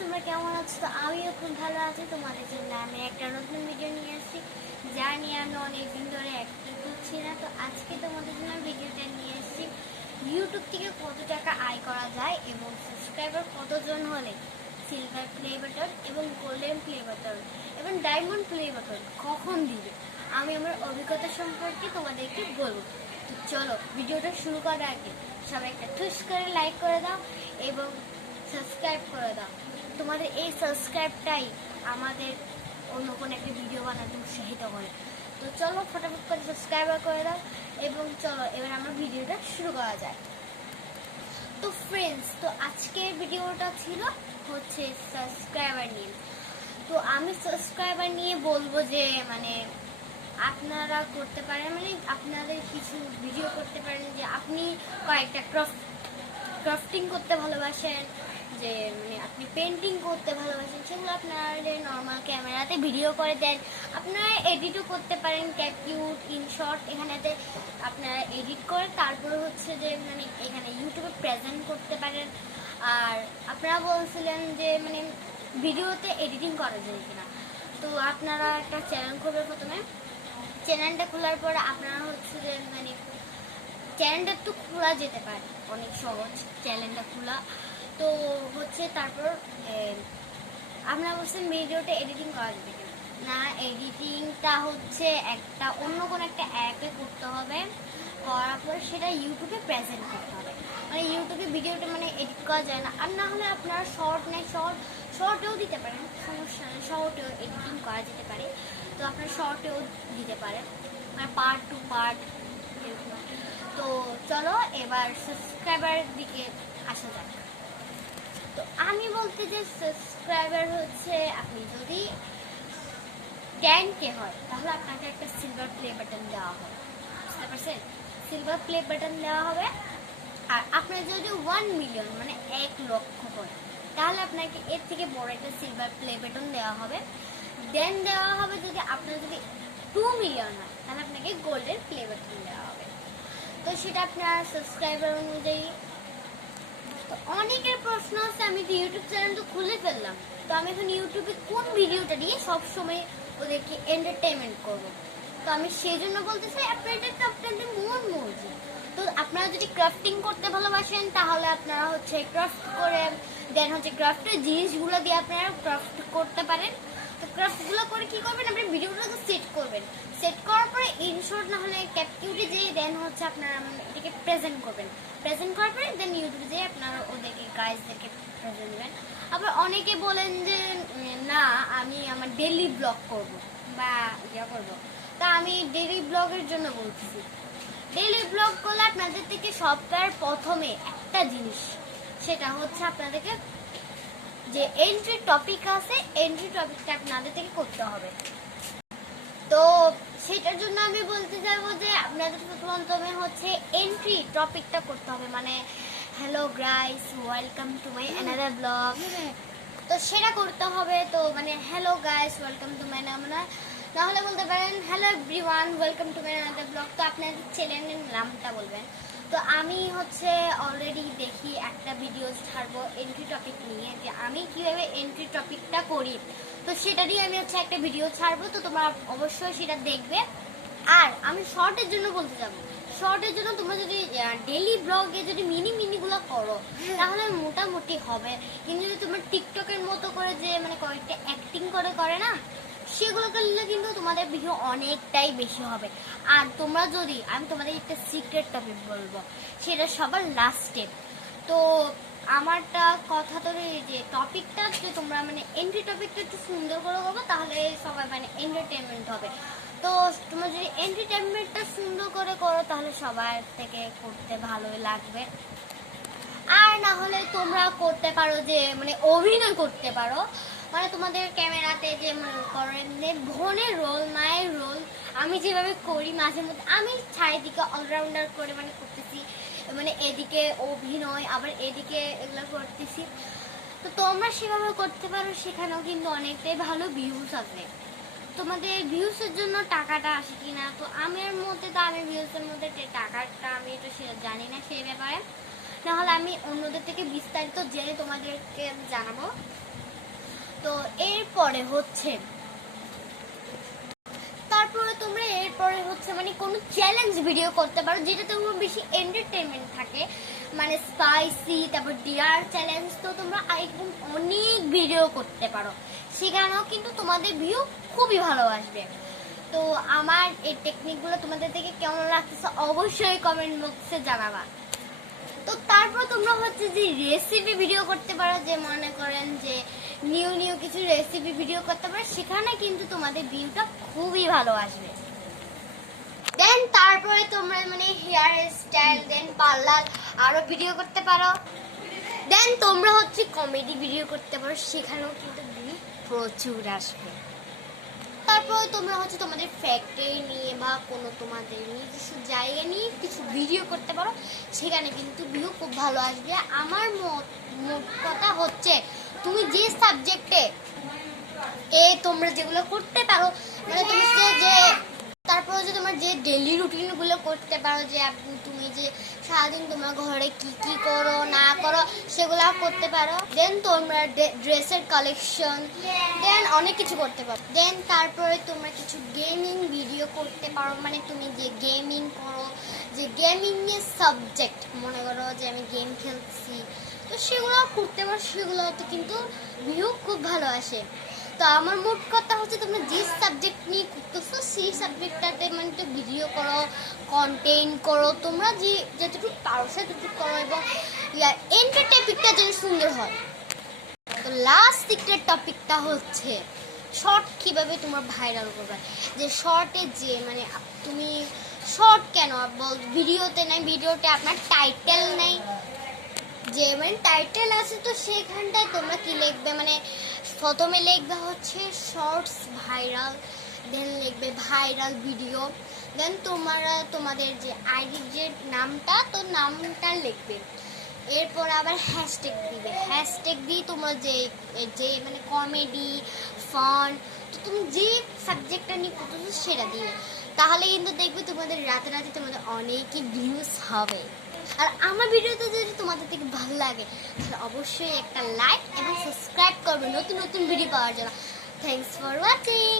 তোমরা কেমন আছো? তো আমিও খুব ভালো আছি। তোমাদের জন্য আমি একটা নতুন ভিডিও নিয়ে আসছি, যা নিয়ে আমি অনেকদিন ধরে অ্যাক্টিভ করছি না। তো আজকে তোমাদের জন্য ভিডিওটা নিয়ে এসেছি ইউটিউব থেকে কত টাকা আয় করা যায় এবং সাবস্ক্রাইবার কতজন হলে সিলভার প্লে বাটন এবং গোল্ডেন প্লে বাটন এবং ডায়মন্ড প্লে বাটন কখন দিবে, আমি আমার অভিজ্ঞতা সম্পর্কে তোমাদেরকে বলবো। তো চলো ভিডিওটা শুরু করার আগে সবাই একটা ঠুস করে লাইক করে দাও এবং সাবস্ক্রাইব করে দাও। তোমাদের এই সাবস্ক্রাইবটাই আমাদের অন্য কোনো একটা ভিডিও বানাতে উৎসাহিত করে। তো চলো ফটাফট করে সাবস্ক্রাইবার করে দাও এবং চলো এবার আমার ভিডিওটা শুরু করা যায়। তো ফ্রেন্ডস, তো আজকের ভিডিওটা ছিল হচ্ছে সাবস্ক্রাইবার নিয়ে। তো আমি সাবস্ক্রাইবার নিয়ে বলবো যে মানে আপনারা করতে পারেন, মানে আপনাদের কিছু ভিডিও করতে পারেন যে আপনি কয়েকটা ক্রাফটিং করতে ভালোবাসেন, যে মানে আপনি পেন্টিং করতে ভালোবাসেন, সেগুলো আপনারা নর্মাল ক্যামেরাতে ভিডিও করে দেন। আপনারা এডিটও করতে পারেন, ক্যাপকিউট ইনশর্ট এখানেতে আপনারা এডিট করে তারপর হচ্ছে যে মানে এখানে ইউটিউবে প্রেজেন্ট করতে পারেন। আর আপনারা বলছিলেন যে মানে ভিডিওতে এডিটিং করা যায় কিনা, তো আপনারা একটা চ্যানেল খুলবে। প্রথমে চ্যানেলটা খোলার পরে আপনারা হচ্ছে যে মানে চ্যানেলটা তো খোলা যেতে পারে, অনেক সহজ চ্যানেলটা খোলা। তো হচ্ছে তারপর আপনারা বলছেন ভিডিওটা এডিটিং করা যাবে কিনা। না, এডিটিংটা হচ্ছে একটা অন্য কোনো একটা অ্যাপে করতে হবে, করার পর সেটা ইউটিউবে প্রেজেন্ট করতে হবে। মানে ইউটিউবে ভিডিওটা মানে এডিট করা যায় না। আর না হলে আপনারা শর্টেও দিতে পারেন, সমস্যা নেই, শর্টেও এডিটিং করা যেতে পারে। তো আপনারা শর্টেও দিতে পারেন, মানে পার্ট টু পার্ট। তো চলো এবার সাবস্ক্রাইবারের দিকে আসা যাক। তো আমি বলতে যে সাবস্ক্রাইবার হচ্ছে আপনি যদি 10K হয় তাহলে আপনাকে একটা সিলভার প্লে বাটন দেওয়া হবে, বুঝতে পারছেন? সিলভার প্লে বাটন দেওয়া হবে। আর আপনার যদি 1 মিলিয়ন মানে 1 লক্ষ হয় তাহলে আপনাকে এর থেকে বড় একটা সিলভার প্লে বাটন দেওয়া হবে। দেন দেওয়া হবে যদি আপনার যদি 2 মিলিয়ন হয় তাহলে আপনাকে গোল্ডেন প্লে বাটন দেওয়া হবে। তো সেটা আপনার সাবস্ক্রাইবার অনুযায়ী। তো অনেকের প্রশ্ন আছে, আমি তো ইউটিউব চ্যানেল তো খুলে ফেললাম, তো আমি এখন ইউটিউবে কোন ভিডিওটা দিয়ে সবসময় ওদেরকে এন্টারটেনমেন্ট করবো। তো আমি সেই জন্য বলতে চাই আপনাদের মন মর্জি। তো আপনারা যদি ক্রাফটিং করতে ভালোবাসেন তাহলে আপনারা হচ্ছে ক্রাফট করে দেন হচ্ছে ক্রাফটের জিনিসগুলো দিয়ে আপনারা ক্রাফট করতে পারেন। তো ক্রাফটগুলো করে কি করবেন, আপনি ভিডিওগুলোকে সেট করবেন। সেট করার পরে ইনশর্ট না হলে ক্যাপকিউটে যেয়ে দেন হচ্ছে আপনারা এটাকে প্রেজেন্ট করবেন। প্রেজেন্ট করার পরে দেন ইউটিউবে যেয়ে আপনারা ওদেরকে গাইজদেরকে প্রেজেন্ট দেবেন। আবার অনেকে বলেন যে না আমি আমার ডেইলি ব্লগ করব বা ইয়া করবো। তা আমি ডেইলি ব্লগের জন্য বলতেছি, ডেইলি ব্লগ করলে আপনাদের থেকে সপ্তাহের প্রথমে একটা জিনিস, সেটা হচ্ছে আপনাদেরকে যে এন্ট্রি টপিক আছে এন্ট্রি টপিকটা আপনাদের থেকে করতে হবে। তো সেটার জন্য আমি বলতে চাইবো যে আপনাদের প্রথমে হচ্ছে এন্ট্রি টপিকটা করতে হবে, মানে hello guys welcome to my another blog. তো সেটা করতে হবে। তো মানে hello guys welcome to my, না হলে বলতে পারেন hello everyone welcome to my another blog. তো আপনার চ্যানেলের নামটা বলবেন। তো আমি হচ্ছে অলরেডি দেখি একটা ভিডিও ছাড়বো এন্ট্রি টপিক নিয়ে, যে আমি কিভাবে এন্ট্রি টপিকটা করি। তো সেটা দিয়ে আমি হচ্ছে একটা ভিডিও ছাড়বো, তো তোমরা অবশ্যই সেটা দেখবে। আর আমি শর্টের জন্য বলতে যাবো, শর্টের জন্য তোমরা যদি ডেইলি ব্লগে যদি মিনিগুলো করো তাহলে মোটামুটি হবে। কিন্তু যদি তোমরা টিকটকের মতো করে যে মানে কয়েকটা অ্যাক্টিং করে না, সেগুলো করলে কিন্তু তোমাদের ভিডিও অনেকটাই বেশি হবে। আর তোমরা যদি, আমি তোমাদের একটা সিক্রেট টপিক বলবো, সেটা সবার লাস্টে। তো আমারটা কথা তো যে টপিকটা যে তোমরা মানে এন্ট্রি টপিকটা একটু সুন্দর করে করবো তাহলে সবাই মানে এন্টারটেনমেন্ট হবে। তো তোমরা যদি এন্টারটেনমেন্টটা সুন্দর করে করো তাহলে সবার থেকে করতে ভালোই লাগবে। আর না হলে তোমরা করতে পারো যে মানে অভিনয় করতে পারো, মানে তোমাদের ক্যামেরাতে যে মনে করেন বোনের রোল মায়ের রোল আমি যেভাবে করি মাঝে মধ্যে, আমি চারিদিকে অলরাউন্ডার করে মানে করতেছি, মানে এদিকে অভিনয় আবার এদিকে এগুলো করতেছি। তো তোমরা সেভাবে করতে পারো, সেখানেও কিন্তু অনেকটাই ভালো ভিউজ আসবে। তোমাদের ভিউসের জন্য টাকাটা আসে কিনা, তো আমার মধ্যে তো আমি ভিউসের মধ্যে টাকাটা আমি তো সে জানি না সেই ব্যাপারে, নাহলে আমি অন্যদের থেকে বিস্তারিত জেনে তোমাদেরকে জানাবো। তো এরপরে হচ্ছে মানে কোনো চ্যালেঞ্জ ভিডিও করতে পারো, যেটা তোমার বেশি এন্টারটেইনমেন্ট থাকে, মানে স্পাইসি, তারপর ডিয়ার চ্যালেঞ্জ। তো তোমরা একদম অনেক ভিডিও করতে পারো, সেখানেও কিন্তু তোমাদের ভিউ খুবই ভালো আসবে। তো আমার এই টেকনিকগুলো তোমাদের থেকে কেমন লাগতেছে অবশ্যই কমেন্ট বক্সে জানাবা। তো তারপর তোমরা হচ্ছে যে রেসিপি ভিডিও করতে পারো, যে মনে করেন যে নিউ কিছু রেসিপি ভিডিও করতে পারো, সেখানে কিন্তু তোমাদের ভিউটা খুবই ভালো আসবে। দেন তারপরে তোমরা মানে হেয়ার স্টাইল, দেন পার্লার আরো ভিডিও করতে পারো। দেন তোমরা হচ্ছে কমেডি ভিডিও করতে পারো, সেখানেও কিন্তু ভিউ প্রচুর আসবে। তারপর তোমরা হচ্ছে তোমাদের ফ্যাক্টরি নিয়ে বা কোনো তোমাদের নিজস্ব জায়গা নিয়ে কিছু ভিডিও করতে পারো, সেখানে কিন্তু ভিউ খুব ভালো আসবে। আমার মোট কথা হচ্ছে তুমি যে সাবজেক্টে তোমরা যেগুলো করতে পারো, মানে তুমি যে তারপর হচ্ছে তোমার যে ডেইলি রুটিনগুলো করতে পারো, যে তুমি যে সারাদিন তোমার ঘরে কি কি করো না করো সেগুলো করতে পারো। দেন তোমরা ড্রেসের কালেকশন, দেন অনেক কিছু করতে পারো। দেন তারপরে তোমরা কিছু গেমিং ভিডিও করতে পারো, মানে তুমি যে গেমিং করো, যে গেমিং এর সাবজেক্ট, মনে করো যে আমি গেম খেলছি, তো সেগুলো করতে পারো, সেগুলোতে কিন্তু ভিউ খুব ভালো আসে। তো আমার মোট কথা হচ্ছে তোমরা যে সাবজেক্ট নিয়ে করতেছো সেই সাবজেক্টটাতে মানে একটু ভিডিও করো, কন্টেন্ট করো, তোমরা যে যতটুকু পারো সেটুকু করো, এবং এন্টারটেইনমেন্টটা যেন সুন্দর হয়। তো লাস্ট দিকটার টপিকটা হচ্ছে শর্ট কিভাবে তোমার ভাইরাল করবে। যে শর্টে যে মানে তুমি শর্ট কেন বল, ভিডিওতে নাই, ভিডিওতে আপনার টাইটেল নেই, যে মানে টাইটেল আছে, তো সেখানটায় তোমরা কি লিখবে, মানে প্রথমে লিখবে হচ্ছে শর্টস ভাইরাল, দেন লিখবে ভাইরাল ভিডিও, দেন তোমাদের যে আইডির যে নামটা, তো নামটা লিখবে। এরপর আবার হ্যাশট্যাগ দিবে, হ্যাশট্যাগ দিয়ে তোমার যে মানে কমেডি, ফান, তো তুমি যে সাবজেক্টটা নিয়ে করতেছো সেটা দিবে। তাহলে কিন্তু দেখবে তোমাদের রাতে তোমাদের অনেকই ভিউজ হবে। আর আমার ভিডিওতে যদি তোমাদের থেকে ভালো লাগে তাহলে অবশ্যই একটা লাইক এবং সাবস্ক্রাইব করবে নতুন ভিডিও পাওয়ার জন্য। Thanks for watching.